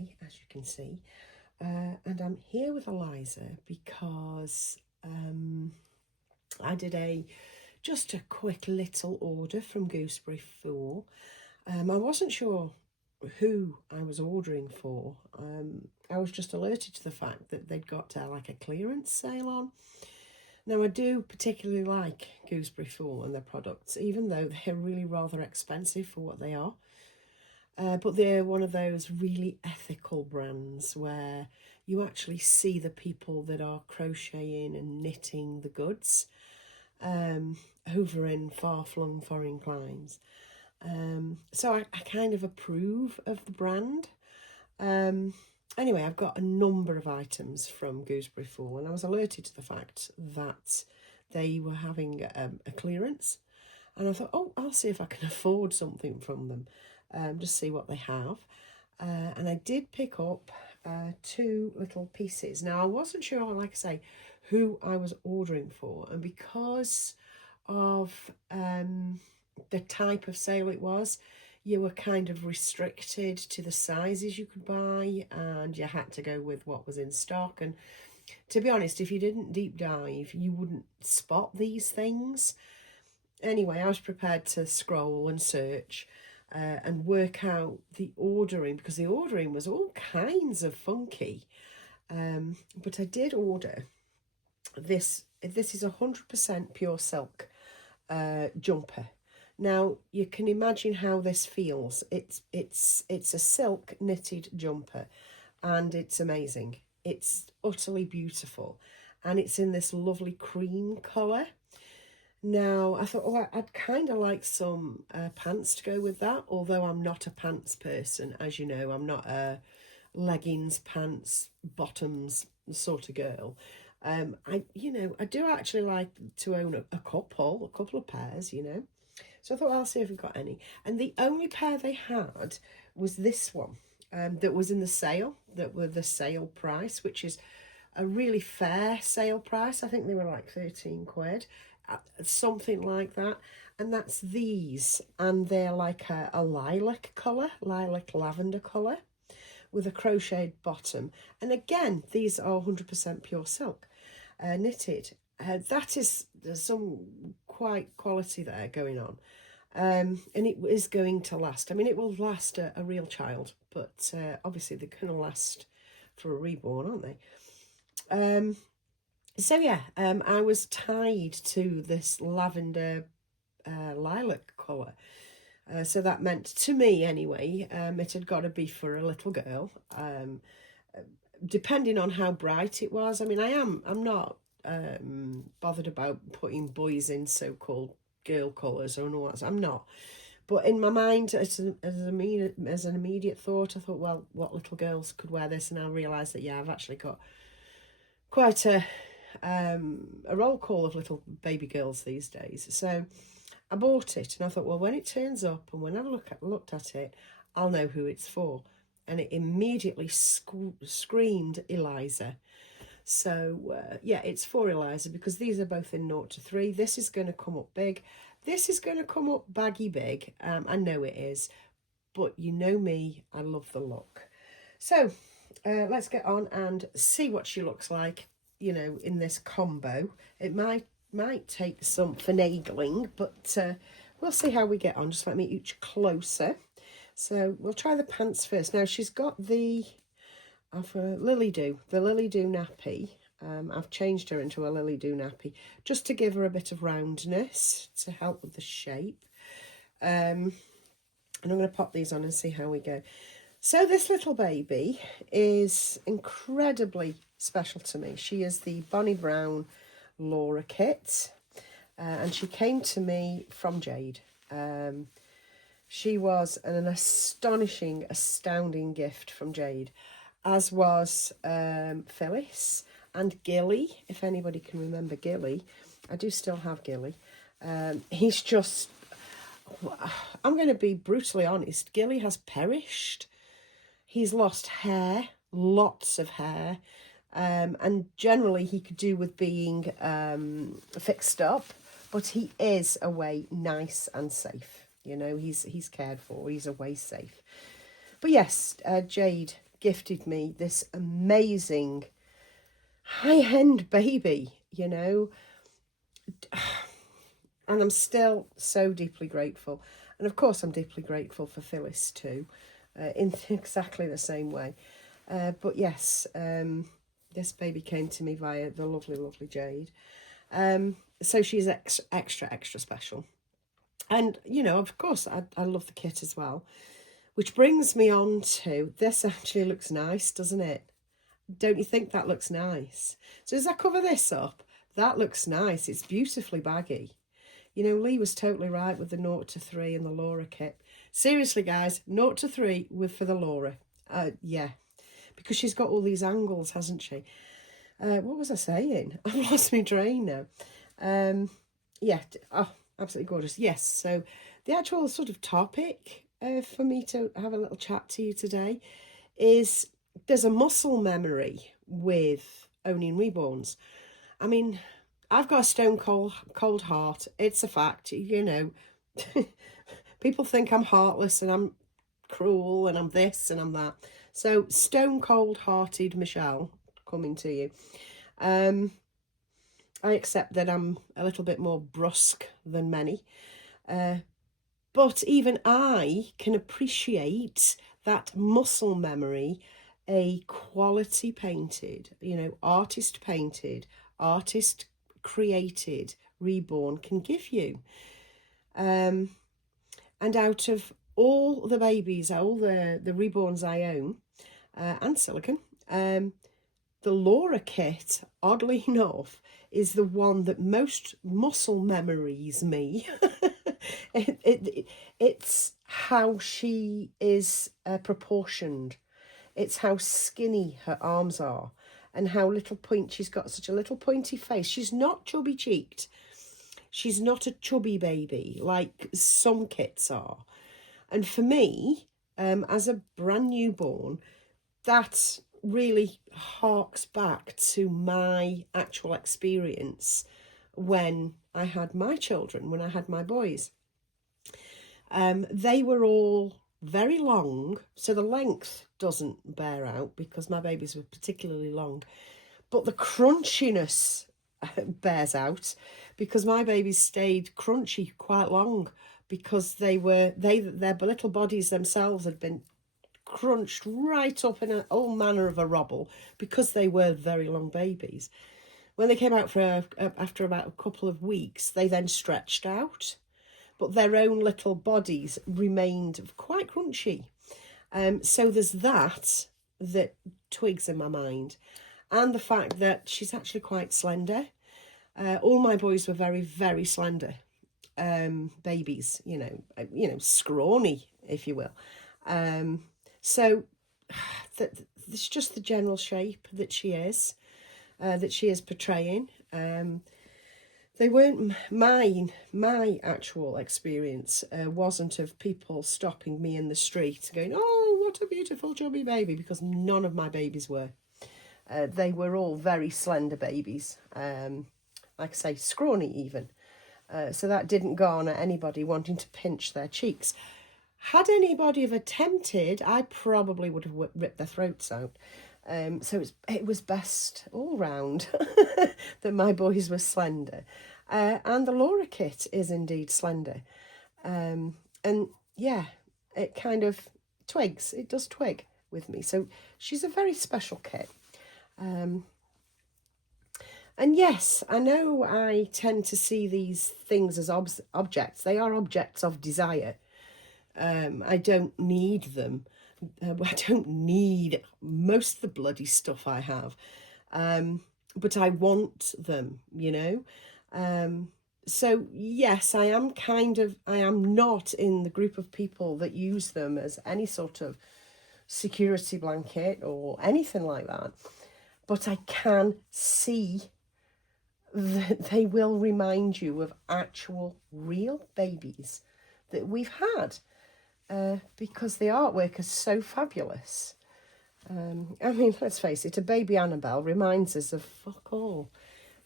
today, as you can see. And I'm here with Eliza because I did just a quick little order from Gooseberry Fool. I wasn't sure who I was ordering for. I was just alerted to the fact that they'd got like a clearance sale on. Now, I do particularly like Gooseberry Fool and their products, even though they're really rather expensive for what they are. But they're one of those really ethical brands where you actually see the people that are crocheting and knitting the goods over in far-flung foreign climes. So I kind of approve of the brand. Anyway, I've got a number of items from Gooseberry Fool, and I was alerted to the fact that they were having a clearance. And I thought, oh, I'll see if I can afford something from them, just see what they have. And I did pick up 2 little pieces. Now, I wasn't sure, like I say, who I was ordering for. And because of the type of sale it was, you were kind of restricted to the sizes you could buy, and you had to go with what was in stock. And to be honest, if you didn't deep dive, you wouldn't spot these things. Anyway, I was prepared to scroll and search and work out the ordering, because the ordering was all kinds of funky. But I did order this. This is 100% pure silk jumper. Now, you can imagine how this feels. It's a silk knitted jumper, and it's amazing. It's utterly beautiful, and it's in this lovely cream colour. Now, I thought, oh, I'd kind of like some pants to go with that, although I'm not a pants person. As you know, I'm not a leggings, pants, bottoms sort of girl. I do actually like to own a couple of pairs, So I thought, I'll see if we've got any. And the only pair they had was this one that was in the sale, that were the sale price, which is a really fair sale price. I think they were like 13 quid, something like that. And that's these. And they're like a lilac colour, lilac lavender colour with a crocheted bottom. And again, these are 100% pure silk, knitted. That is, there's some quite quality there going on. And it is going to last. I mean, it will last a real child, but obviously they're going to last for a reborn, aren't they? So yeah, I was tied to this lavender lilac colour. So that meant, to me anyway, it had got to be for a little girl. Depending on how bright it was. I mean, I'm not bothered about putting boys in so-called girl colours or all that. I'm not. But in my mind, as an immediate thought, I thought, well, what little girls could wear this? And I realised that, yeah, I've actually got quite a roll call of little baby girls these days. So I bought it, and I thought, well, when it turns up and when I've looked at it, I'll know who it's for. And it immediately screamed Eliza. So yeah, it's for Eliza, because these are both in 0 to 3. This is going to come up big. This is going to come up baggy big. I know it is, but you know me, I love the look. So let's get on and see what she looks like, in this combo. It might take some finagling, but we'll see how we get on. Just let me inch closer. So we'll try the pants first. Now, she's got the Lily Do nappy. I've changed her into a Lily Do nappy just to give her a bit of roundness to help with the shape. And I'm going to pop these on and see how we go. So this little baby is incredibly special to me. She is the Bonnie Brown Laura kit, and she came to me from Jade. She was an astonishing, astounding gift from Jade, as was Phyllis and Gilly, if anybody can remember Gilly. I do still have Gilly. He's just, I'm going to be brutally honest, Gilly has perished. He's lost hair, lots of hair, and generally he could do with being fixed up, but he is away nice and safe. He's cared for, he's away safe. But yes, Jade gifted me this amazing high-end baby, you know, and I'm still so deeply grateful. And of course, I'm deeply grateful for Phyllis too, in exactly the same way. But yes, this baby came to me via the lovely, lovely Jade. So she's extra special. And, you know, of course, I love the kit as well. Which brings me on to, this actually looks nice, doesn't it? Don't you think that looks nice? So as I cover this up, that looks nice. It's beautifully baggy. You know, Lee was totally right with the 0 to 3 and the Laura kit. Seriously, guys, 0 to 3 for the Laura. Yeah, because she's got all these angles, hasn't she? What was I saying? I've lost my train now. Yeah, oh, absolutely gorgeous. Yes, so the actual sort of topic for me to have a little chat to you today is there's a muscle memory with owning reborns. I mean, I've got a stone cold heart. It's a fact, you know. People think I'm heartless and I'm cruel and I'm this and I'm that. So stone cold hearted Michelle coming to you. I accept that I'm a little bit more brusque than many. But even I can appreciate that muscle memory a quality painted, you know, artist painted, artist created reborn can give you. And out of all the babies, all the reborns I own, and silicon, the Laura kit, oddly enough, is the one that most muscle memories me. It's how she is proportioned. It's how skinny her arms are and how she's got such a little pointy face. She's not chubby cheeked. She's not a chubby baby like some kits are. And for me, as a brand new born, that really harks back to my actual experience when I had my children, when I had my boys. They were all very long, so the length doesn't bear out because my babies were particularly long, but the crunchiness bears out because my babies stayed crunchy quite long because their little bodies themselves had been crunched right up in all manner of a rubble because they were very long babies. When they came out after about a couple of weeks, they then stretched out, but their own little bodies remained quite crunchy. So there's that twigs in my mind, and the fact that she's actually quite slender. All my boys were very, very slender babies, you know, scrawny, if you will. So it's just the general shape that she is portraying. They weren't my actual experience wasn't of people stopping me in the street going, oh, what a beautiful chubby baby, because none of my babies were. They were all very slender babies, like I say, scrawny even. So that didn't garner anybody wanting to pinch their cheeks. Had anybody have attempted, I probably would have ripped their throats out. So it was best all round that my boys were slender. And the Laura kit is indeed slender. And yeah, it kind of twigs. It does twig with me. So she's a very special kit. And yes, I know I tend to see these things as objects. They are objects of desire. I don't need them. I don't need most of the bloody stuff I have. But I want them, you know. So yes, I am not in the group of people that use them as any sort of security blanket or anything like that. But I can see that they will remind you of actual real babies that we've had. Because the artwork is so fabulous. I mean, let's face it, a baby Annabelle reminds us of fuck all.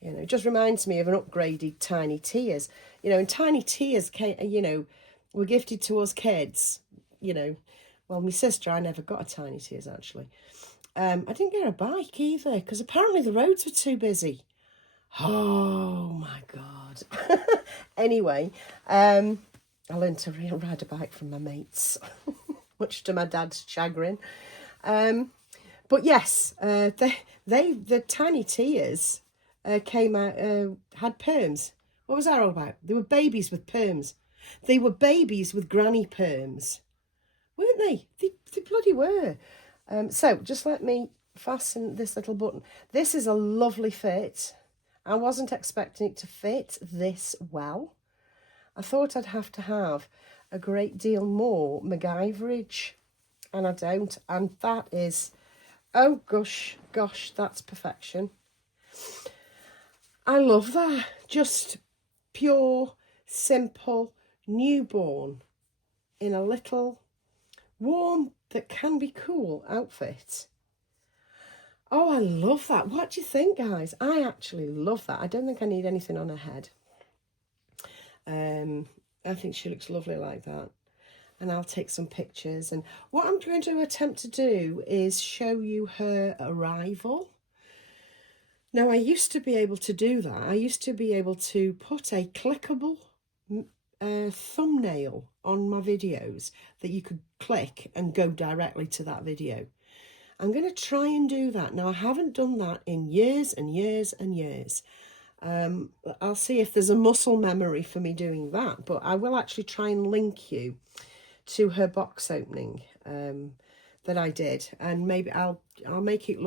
You know, it just reminds me of an upgraded Tiny Tears. You know, and Tiny Tears, you know, were gifted to us kids, you know, Well, my sister, I never got a Tiny Tears, actually. I didn't get a bike either, because apparently the roads were too busy. Oh, my God. Anyway, I learned to ride a bike from my mates, much to my dad's chagrin. But yes, the Tiny Tears came out, had perms. What was that all about? They were babies with perms. They were babies with granny perms, weren't they? They bloody were. So just let me fasten this little button. This is a lovely fit. I wasn't expecting it to fit this well. I thought I'd have to have a great deal more MacGyverage, and I don't. And that is, oh gosh, that's perfection. I love that. Just pure, simple, newborn in a little warm that can be cool outfit. Oh, I love that. What do you think, guys? I actually love that. I don't think I need anything on her head. I think she looks lovely like that. And I'll take some pictures. And what I'm going to attempt to do is show you her arrival. Now, I used to be able to do that. I used to be able to put a clickable thumbnail on my videos that you could click and go directly to that video. I'm going to try and do that. Now, I haven't done that in years and years and years. I'll see if there's a muscle memory for me doing that, but I will actually try and link you to her box opening that I did, and maybe I'll make it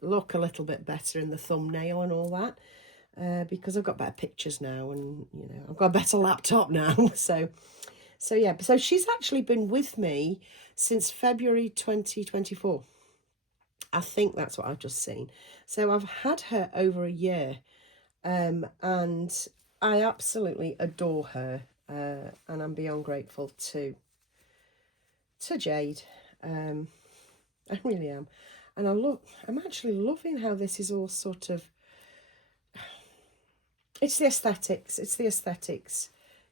look a little bit better in the thumbnail and all that, because I've got better pictures now, and you know, I've got a better laptop now. So yeah, so she's actually been with me since February 2024. I think that's what I've just seen. So I've had her over a year, and I absolutely adore her, and I'm beyond grateful to Jade. I really am. And I'm actually loving how this is all sort of, it's the aesthetics,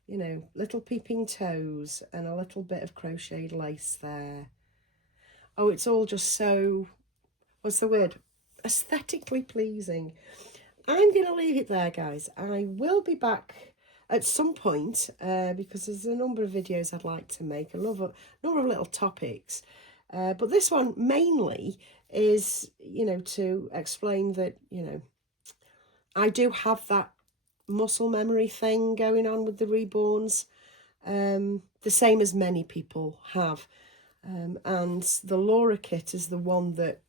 you know, little peeping toes and a little bit of crocheted lace there. Oh, it's all just so, what's the word? Aesthetically pleasing. I'm going to leave it there, guys. I will be back at some point, because there's a number of videos I'd like to make, a number of little topics. But this one mainly is, you know, to explain that, you know, I do have that muscle memory thing going on with the Reborns, the same as many people have. And the Laura kit is the one that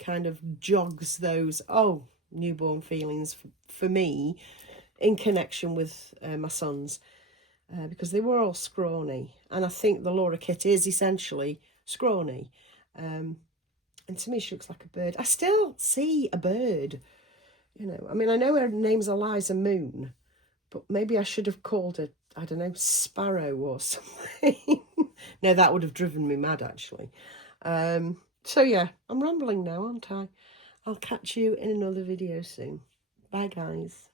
kind of jogs those, oh, newborn feelings for me in connection with my sons, because they were all scrawny, and I think the Laura kit is essentially scrawny, and to me she looks like a bird. I still see a bird, you know. I mean, I know her name's Eliza Moon, but maybe I should have called her, I don't know, Sparrow or something. No, that would have driven me mad, actually. So yeah, I'm rambling now, aren't I? I'll catch you in another video soon. Bye, guys.